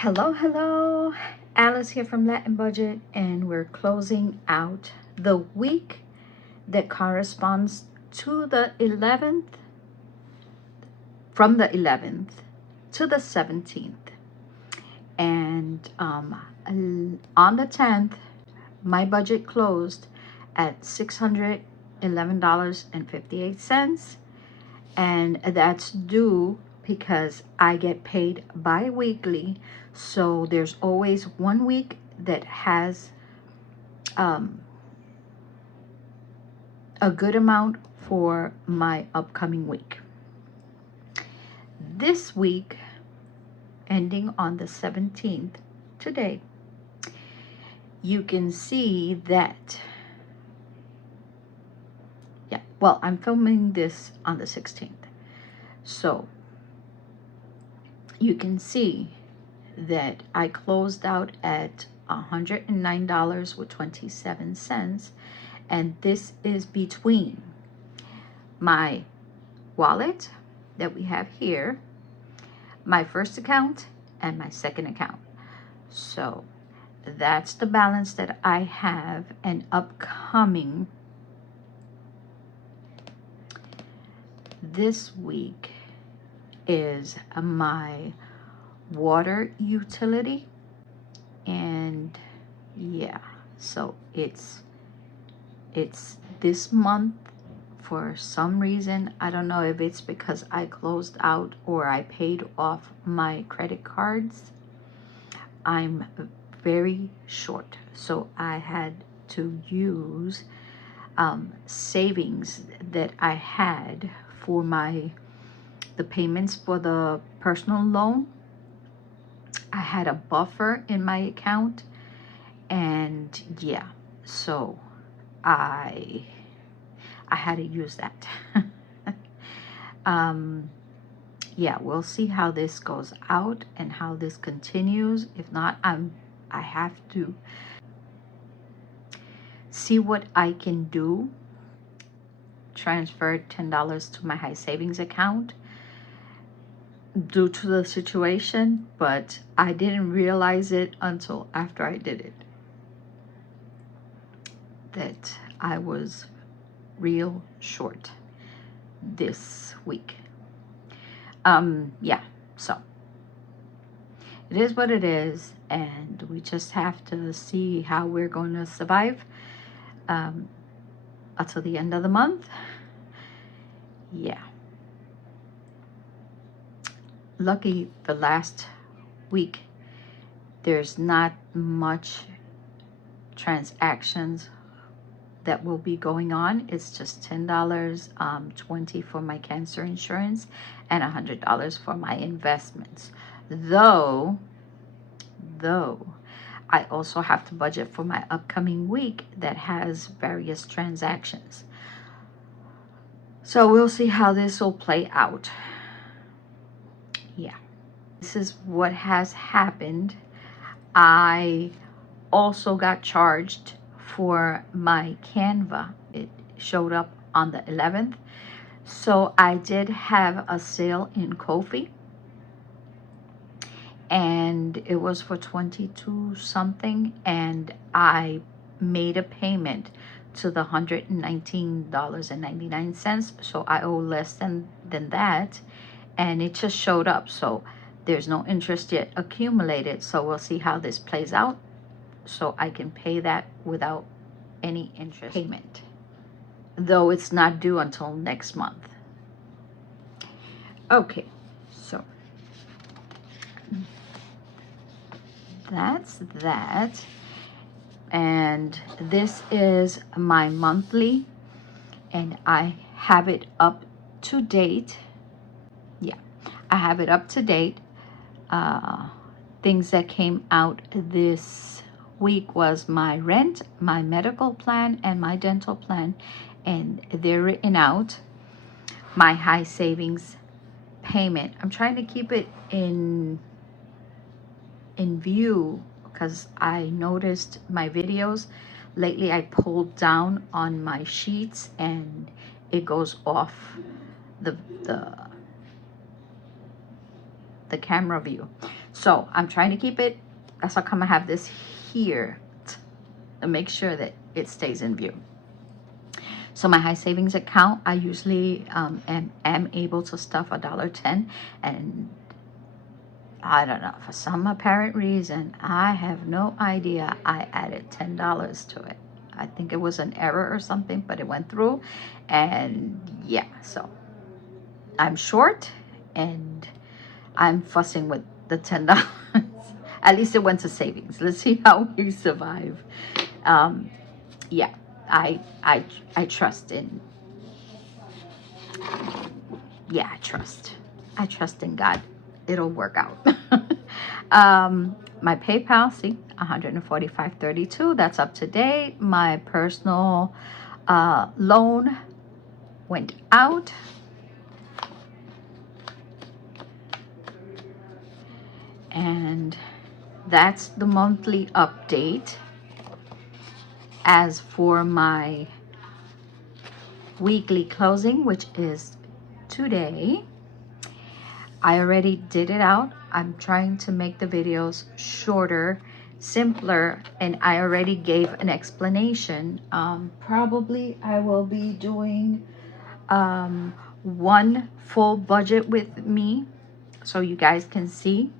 Hello. Alice here from Latin Budget, and we're closing out the week that corresponds to the 11th, from the 11th to the 17th. And on the 10th, my budget closed at $611.58, and that's due because I get paid bi-weekly. So there's always 1 week that has a good amount for my upcoming week. This week, ending on the 17th, today, you can see that, I'm filming this on the 16th. So you can see that I closed out at $109.27, and this is between my wallet that we have here, my first account, and my second account. So that's the balance that I have. And upcoming this week is my water utility, and so it's this month. For some reason, I don't know if it's because I closed out or I paid off my credit cards, I'm very short, so I had to use savings that I had for the payments for the personal loan. I had a buffer in my account, and so I had to use that. We'll see how this goes out and how this continues. If not, I have to see what I can do. Transfer $10 to my high savings account due to the situation, but I didn't realize it until after I did it, that I was real short this week. So it is what it is, and we just have to see how we're going to survive until the end of the month. Lucky the last week there's not much transactions that will be going on. It's just $10, $20 for my cancer insurance, and $100 for my investments. Though I also have to budget for my upcoming week that has various transactions. So we'll see how this will play out. This is what has happened. I also got charged for my Canva. It showed up on the 11th. So I did have a sale in Ko-fi, and it was for 22 something, and I made a payment to the $119.99. So I owe less than that, and it just showed up. So there's no interest yet accumulated. So we'll see how this plays out, so I can pay that without any interest payment, though it's not due until next month. Okay, so that's that. And this is my monthly, and I have it up to date. I have it up to date. Things that came out this week was my rent, my medical plan, and my dental plan, and they're written out. My high savings payment, I'm trying to keep it in view, because I noticed my videos lately, I pulled down on my sheets and it goes off the camera view. So I'm trying to keep it. That's how come I have this here to make sure that it stays in view. So my high savings account, I usually am able to stuff $1.10, and I don't know, for some apparent reason, I have no idea, I added $10 to it. I think it was an error or something, but it went through. And yeah, so I'm short and I'm fussing with the $10. At least it went to savings. Let's see how we survive. Yeah, I trust in, yeah, I trust in God. It'll work out. My PayPal, see, 145.32. That's up to date. My personal loan went out. And that's the monthly update. As for my weekly closing, which is today, I already did it out. I'm trying to make the videos shorter, simpler, and I already gave an explanation. Probably I will be doing one full budget with me so you guys can see.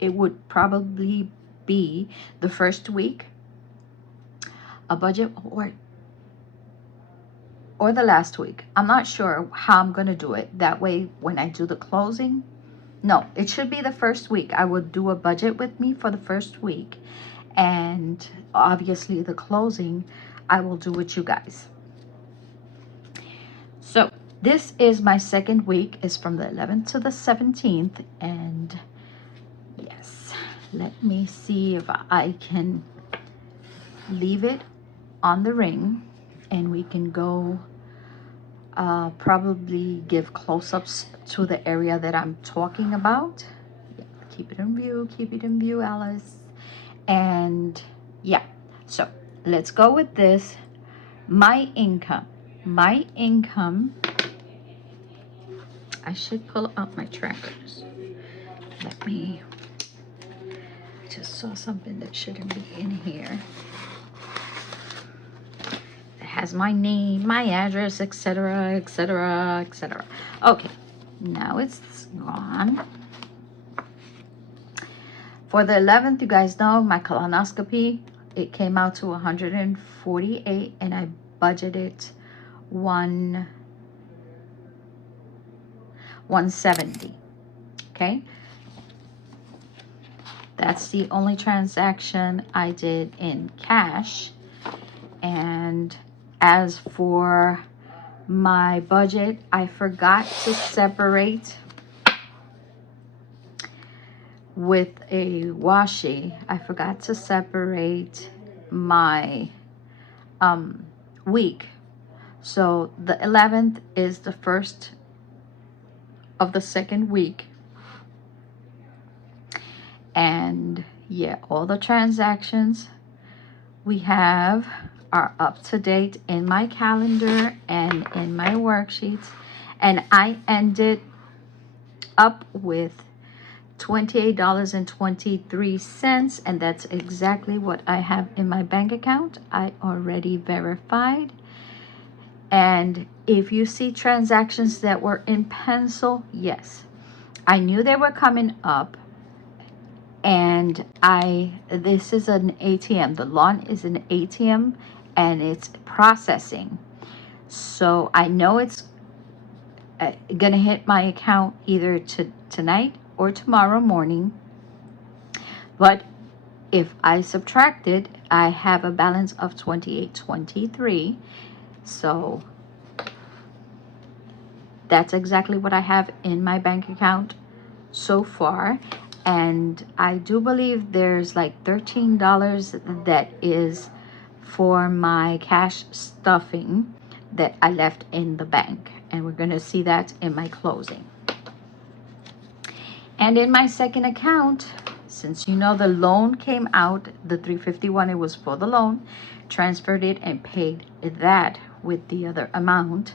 It would probably be the first week a budget, or the last week. I'm not sure how I'm going to do it. That way, when I do the closing, no, it should be the first week. I would do a budget with me for the first week. And obviously, the closing, I will do with you guys. So, this is my second week. It's from the 11th to the 17th. And yes, let me see if I can leave it on the ring. And we can go probably give close-ups to the area that I'm talking about. Yeah, keep it in view, Alice. And yeah, so let's go with this. My income, I should pull up my trackers. Let me, I just saw something that shouldn't be in here. Has my name, my address, etc., etc., etc. Okay, now it's gone. For the 11th, you guys know my colonoscopy, it came out to 148, and I budgeted 170. Okay, that's the only transaction I did in cash. And as for my budget, I forgot to separate with a washi. I forgot to separate my week. So the 11th is the first of the second week. And yeah, all the transactions we have are up to date in my calendar and in my worksheets. And I ended up with $28.23, and that's exactly what I have in my bank account. I already verified. And if you see transactions that were in pencil, yes, I knew they were coming up. And this is an ATM. The lawn is an ATM, and it's processing. So I know it's gonna hit my account either tonight or tomorrow morning. But if I subtract it, I have a balance of $28.23. So that's exactly what I have in my bank account so far. And I do believe there's like $13 that is for my cash stuffing that I left in the bank. And we're going to see that in my closing. And in my second account, since you know the loan came out, the $351, it was for the loan, transferred it and paid that with the other amount.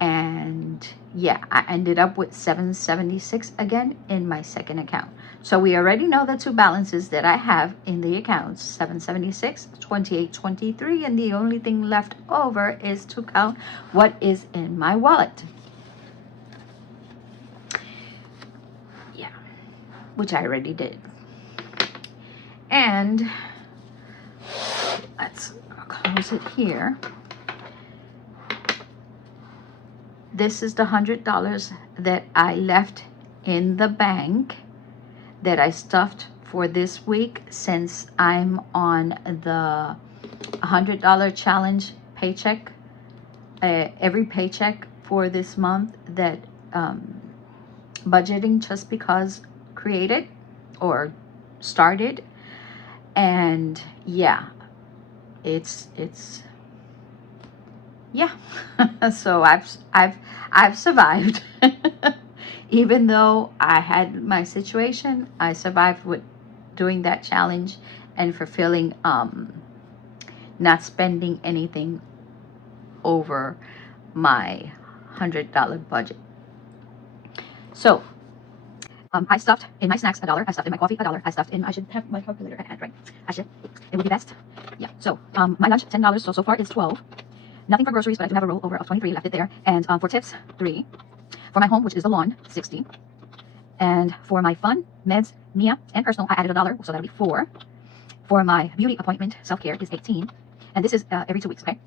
And yeah, I ended up with $776 again in my second account. So we already know the two balances that I have in the accounts, 776, 2823, and the only thing left over is to count what is in my wallet. Yeah, which I already did. And let's close it here. This is the $100 that I left in the bank that I stuffed for this week, since I'm on the $100 challenge paycheck. Every paycheck for this month that budgeting just because created or started. And yeah, it's yeah. So I've survived. Even though I had my situation, I survived with doing that challenge and fulfilling not spending anything over my $100 budget. So I stuffed in my snacks $1, I stuffed in my coffee $1, I stuffed in, I should have my calculator at hand, right? I should, it would be best. Yeah, so my lunch $10, so far it's 12. Nothing for groceries, but I do have a rollover of 23, left it there. And for tips, 3. For my home, which is the lawn, 60. And for my fun, meds, Mia, and personal, I added $1, so that'll be 4. For my beauty appointment, self-care, is 18. And this is every 2 weeks, okay?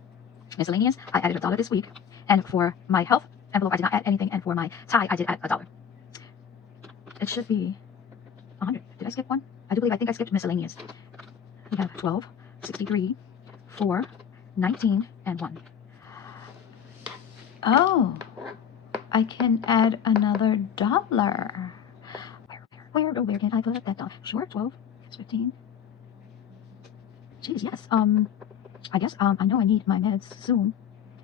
Miscellaneous, I added $1 this week. And for my health envelope, I did not add anything. And for my tie, I did add $1. It should be 100. Did I skip one? I think I skipped miscellaneous. We have 12, 63, 4, 19, and 1. Oh, I can add another $1. Where can I put that $1? Sure, 12, 15. Jeez, yes. I guess I know I need my meds soon,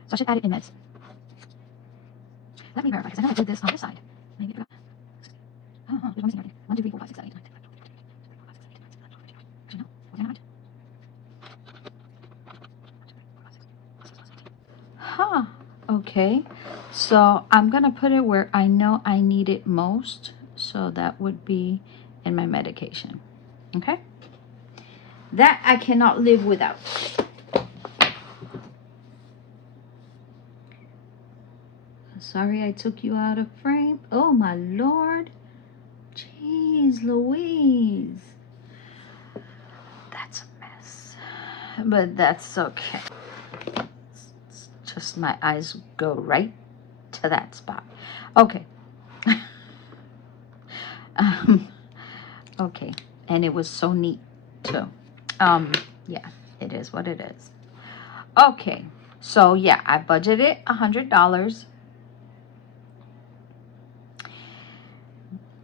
so I should add it in meds. Let me verify, because I know I did this on this side. Maybe I forgot. There's one missing. 1, 2, 3, 4, 5, 6, 7, 8, 9, 10, 11, 12, 13, 14, 15, 16, 17, 18, 19. Actually, no. Was I not? Huh. Okay. So I'm gonna put it where I know I need it most. So that would be in my medication. Okay. That I cannot live without. Sorry I took you out of frame. Oh my Lord. Jeez Louise. That's a mess. But that's okay. It's just my eyes go right to that spot. Okay. Okay. And it was so neat too. Yeah, it is what it is. Okay. So yeah, I budgeted $100.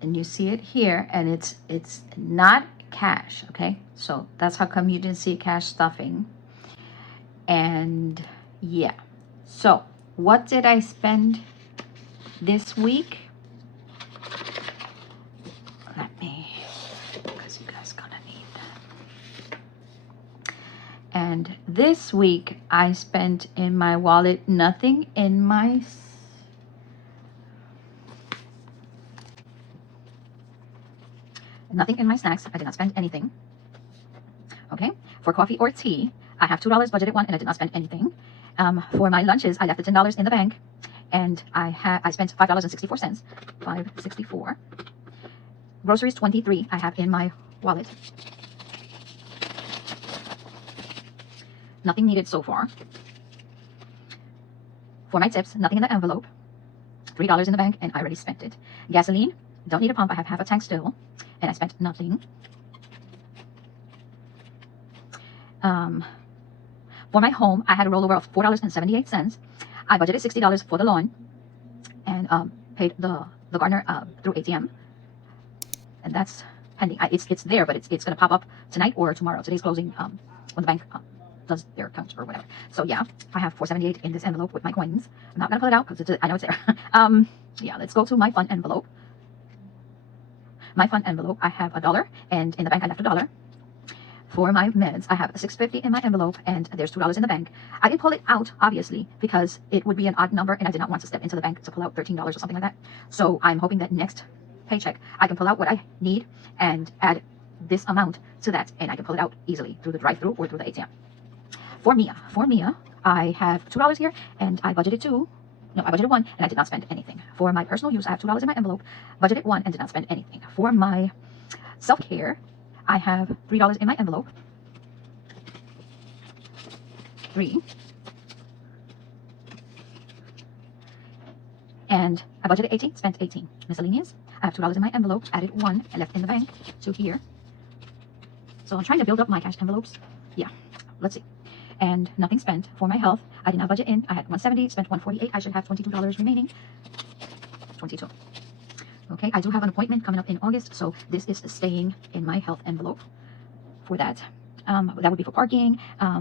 And you see it here, and it's not cash, okay? So that's how come you didn't see cash stuffing. And yeah, so what did I spend this week? Let me, because you guys gonna need that. And this week I spent in my wallet nothing in my snacks. I did not spend anything. Okay. For coffee or tea, I have $2 budgeted one, and I did not spend anything. For my lunches, I left the $10 in the bank, and I spent $5.64. $5.64. Groceries, 23. I have in my wallet. Nothing needed so far. For my tips, nothing in the envelope. $3 in the bank, and I already spent it. Gasoline, don't need a pump. I have half a tank still, and I spent nothing. For my home, I had a rollover of $4.78. I budgeted $60 for the lawn, and paid the gardener through ATM, and that's pending. It's there, but it's gonna pop up tonight or tomorrow. Today's closing when the bank does their account or whatever. So yeah, I have $4.78 in this envelope with my coins. I'm not gonna pull it out because I know it's there. Yeah, let's go to my fun envelope. My fun envelope, I have $1, and in the bank I left $1. for my meds, I have $6.50 in my envelope and there's $2 in the bank. I didn't pull it out, obviously, because it would be an odd number and I did not want to step into the bank to pull out $13 or something like that. So I'm hoping that next paycheck, I can pull out what I need and add this amount to that, and I can pull it out easily through the drive-through or through the ATM. For Mia, I have $2 here and I budgeted I budgeted $1 and I did not spend anything. For my personal use, I have $2 in my envelope, budgeted $1 and did not spend anything. For my self-care, I have $3 in my envelope. 3. And I budgeted 18, spent 18. Miscellaneous, I have $2 in my envelope, added 1 and left in the bank to here. So I'm trying to build up my cash envelopes. Yeah, let's see. And nothing spent. For my health, I did not budget in. I had 170, spent 148. I should have $22 remaining. 22. Okay, I do have an appointment coming up in August, so this is staying in my health envelope for that. That would be for parking,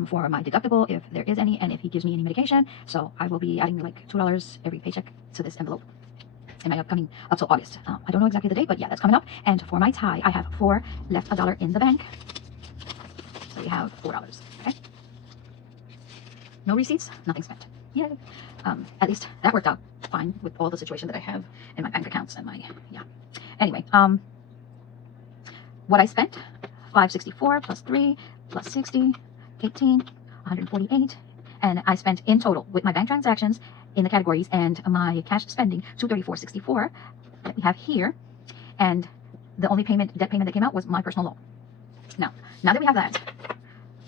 for my deductible if there is any, and if he gives me any medication. So I will be adding like $2 every paycheck to this envelope in my upcoming up till August. I don't know exactly the date, but yeah, that's coming up. And for my tie, I have 4 left, $1 in the bank. So we have $4. Okay. No receipts, nothing spent. Yay. At least that worked out fine with all the situation that I have in my bank accounts and my, yeah. Anyway, what I spent, 564 plus 3 plus 60, 18, 148. And I spent in total with my bank transactions in the categories and my cash spending, 234.64 that we have here. And the only debt payment that came out was my personal loan. Now that we have that,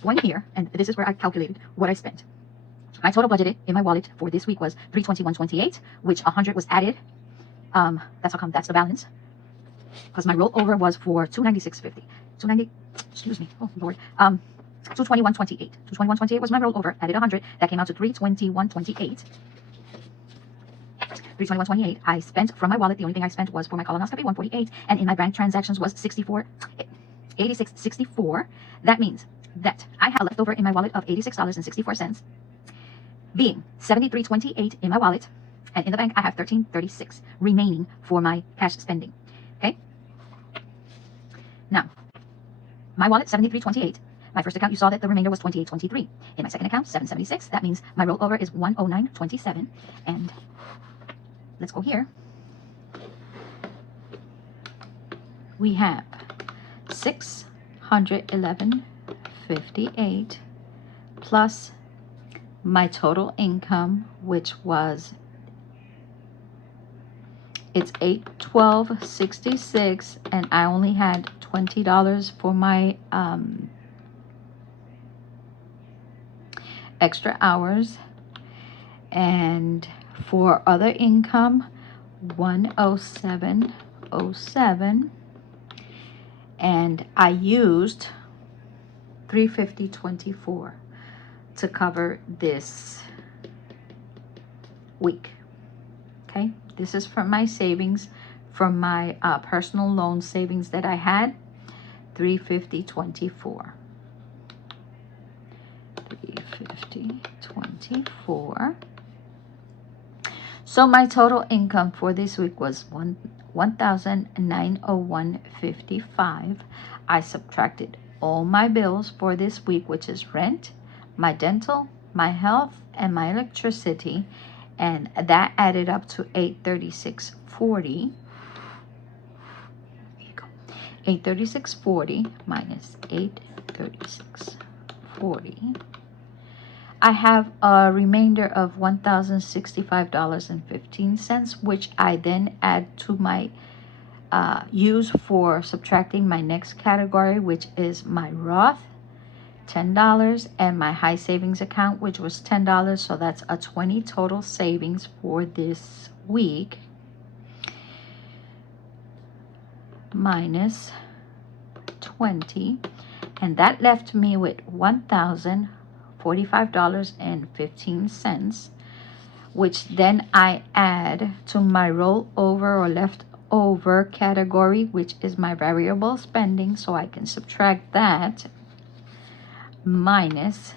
going here, and this is where I calculated what I spent. My total budgeted in my wallet for this week was $321.28, which 100 was added. That's how come that's the balance. Because my rollover was for $296.50. 290, excuse me, oh Lord. 221.28. 221.28 was my rollover. Added 100. That came out to 321.28. 321.28. I spent from my wallet. The only thing I spent was for my colonoscopy, 148, and in my bank transactions was 86.64. That means that I have leftover in my wallet of $86.64. Being 73.28 in my wallet, and in the bank I have 13.36 remaining for my cash spending. Okay. Now, my wallet 73.28. My first account, you saw that the remainder was 28.23. In my second account, 7.76. That means my rollover is 109.27. And let's go here. We have 611.58 plus my total income, which was, it's $812.66, and I only had $20 for my extra hours. And for other income, 107.07, and I used $350.24 to cover this week. Okay, this is from my savings, from my personal loan savings that I had. $350.24. $350.24. So my total income for this week was $1,901.55. I subtracted all my bills for this week, which is rent, my dental, my health, and my electricity, and that added up to $836.40. There you go. $836.40 minus $836.40. I have a remainder of $1,065.15, which I then add to my use for subtracting my next category, which is my Roth, $10, and my high savings account, which was $10. So that's a 20 total savings for this week, minus 20, and that left me with $1,045.15, which then I add to my rollover or leftover category, which is my variable spending, so I can subtract that, minus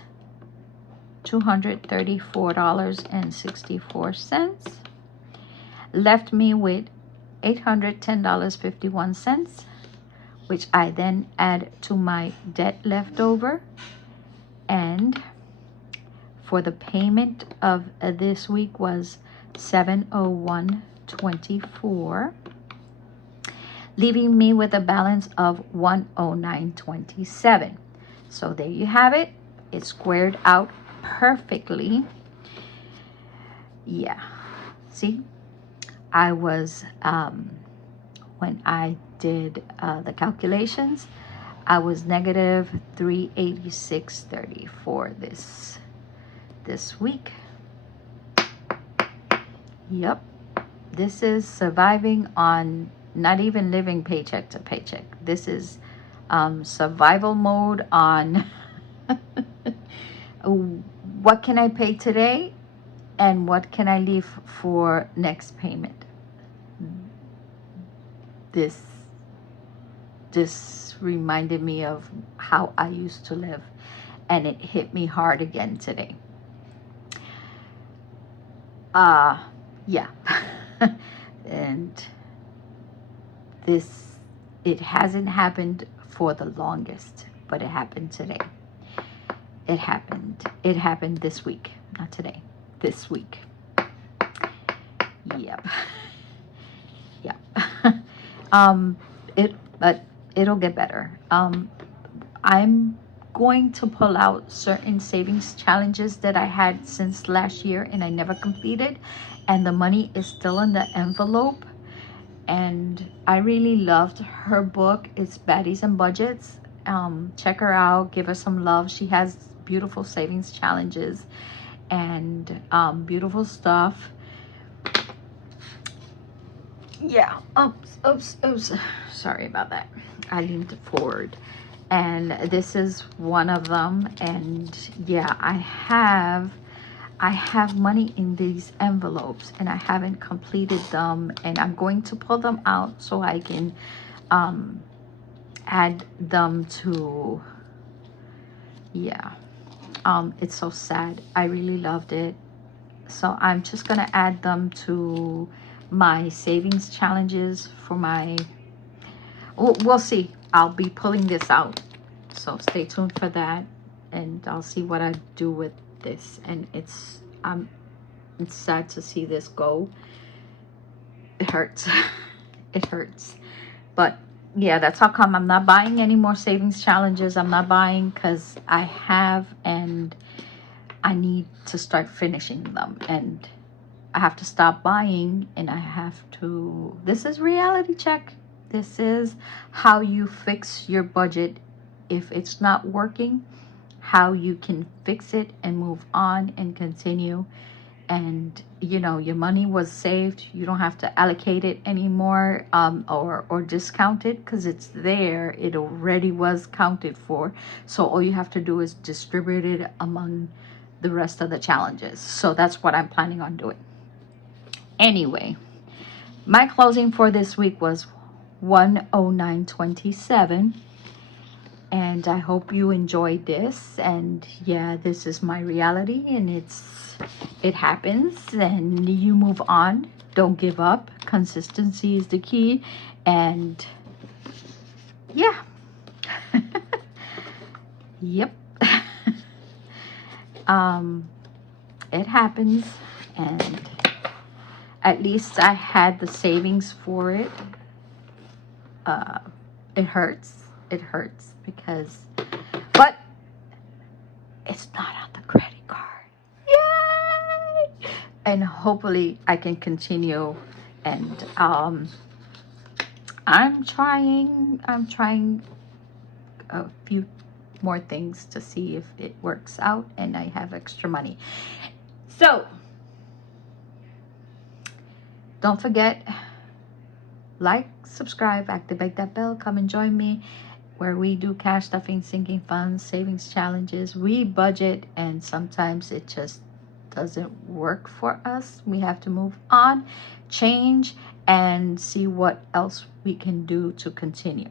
$234.64, left me with $810.51, which I then add to my debt leftover. And for the payment of this week was $701.24, leaving me with a balance of $109.27. So there you have it. It's squared out perfectly. Yeah, see, I was when I did the calculations, I was negative 386.34 this week. Yep, this is surviving on not even living paycheck to paycheck. This is survival mode on what can I pay today and what can I leave for next payment. This reminded me of how I used to live, and it hit me hard again today. Yeah. And it hasn't happened for the longest, but it happened today. It happened this week, not today, this week. Yep. Yep. But it'll get better. I'm going to pull out certain savings challenges that I had since last year and I never completed, and the money is still in the envelope. And I really loved her book. It's Baddies and Budgets. Check her out, give her some love. She has beautiful savings challenges and beautiful stuff. Yeah, oops, sorry about that. I leaned forward, and this is one of them. And yeah, I have money in these envelopes and I haven't completed them, and I'm going to pull them out so I can add them to, yeah. It's so sad. I really loved it. So I'm just gonna add them to my savings challenges for my, we'll see. I'll be pulling this out, so stay tuned for that, and I'll see what I do with this. And it's sad to see this go. It hurts. It hurts. But yeah, that's how come I'm not buying any more savings challenges. I'm not buying because I have, and I need to start finishing them, and I have to stop buying, and I have to, this is reality check. This is how you fix your budget if it's not working, how you can fix it and move on and continue. And you know, your money was saved. You don't have to allocate it anymore, or discount it, because it's there. It already was counted for. So all you have to do is distribute it among the rest of the challenges. So that's what I'm planning on doing. Anyway, my closing for this week was 109.27, and I hope you enjoyed this. And yeah, this is my reality, and it happens, and you move on. Don't give up. Consistency is the key. And yeah. Yep. It happens, and at least I had the savings for it. It hurts because, but it's not on the credit card. Yay! And hopefully I can continue. And I'm trying a few more things to see if it works out and I have extra money. So don't forget, like, subscribe, activate that bell, come and join me where we do cash stuffing, sinking funds, savings challenges. We budget, and sometimes it just doesn't work for us. We have to move on, change, and see what else we can do to continue.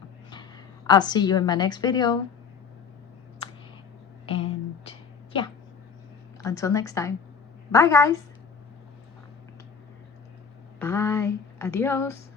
I'll see you in my next video. And yeah, until next time. Bye, guys. Bye. Adios.